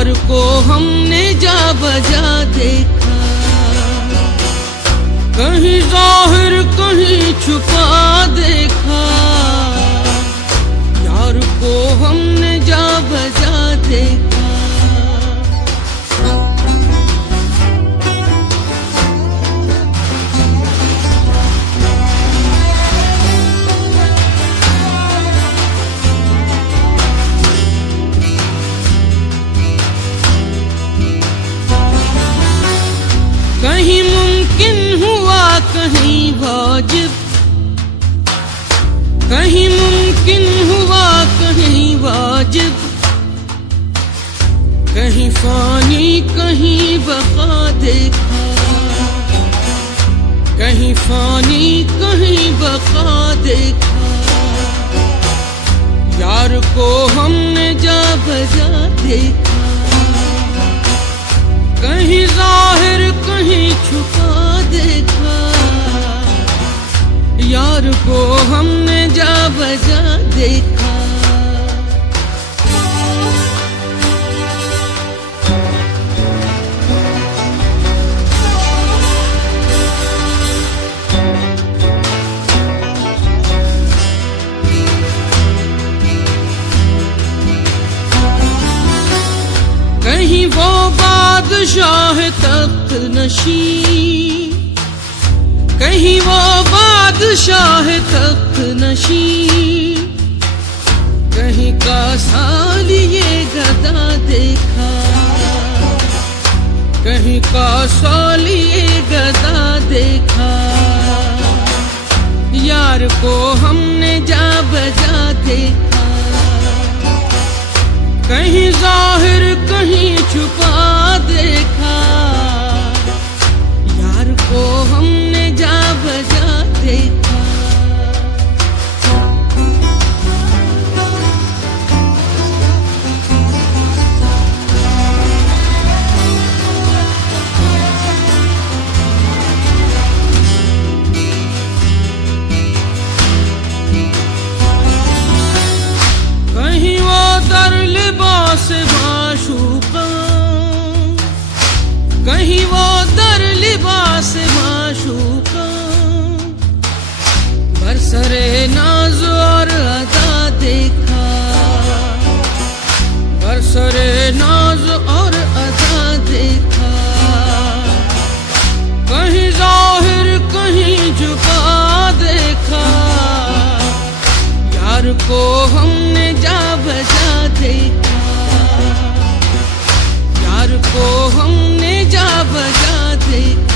यार को हमने जा बजा देखा, कहीं जाहिर कहीं छुपा देखा। यार को हमने जा बजा देखा। कहीं मुमकिन हुआ कहीं वाजिब, कहीं मुमकिन हुआ कहीं वाजिब, कहीं फानी कहीं बका देखा, कहीं फानी कहीं बका देखा। यार को हमने जा बजा देखा, कहीं जाहिर कहीं छुपा देखा। यार को हमने जा बजा देखा। कहीं वो बादशाह तख्त नशीं, कहीं वो बादशाह तख्त नशीं, कहीं का सालिए गदा देखा, कहीं का सालिए गदा देखा। यार को हमने जा बजा देखा, कहीं जाहिर कहीं छुपा देखा। यार को हमने जा बजा देखा। कहीं वो दर लिबास माशूका, कहीं वो दर लिबास माशूका, बरसरे नाज और अदा देखा, बरसरे नाज और अदा देखा। कहीं जाहिर कहीं झुका देखा। यार को हमने जा बजा देखा, यार को हमने जा बजा देखा।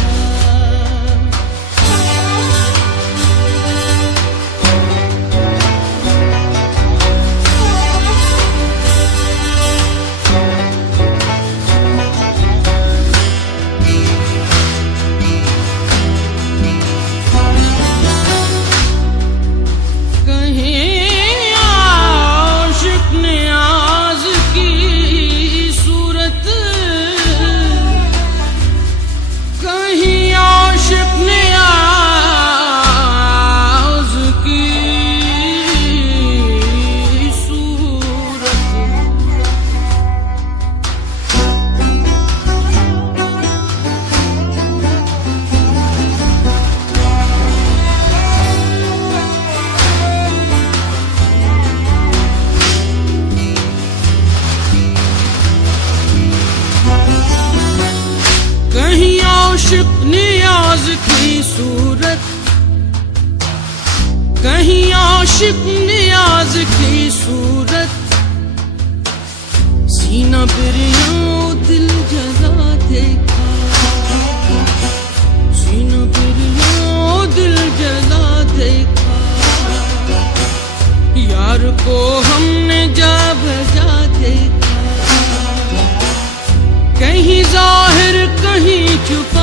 आशिक नियाज की सूरत, कहीं आशिक नियाज की सूरत, सीना बिरियां दिल जला देखा, सीना बिरियां दिल जला देखा। यार को हमने जा बजा देखा, कहीं जाहिर कहीं चुप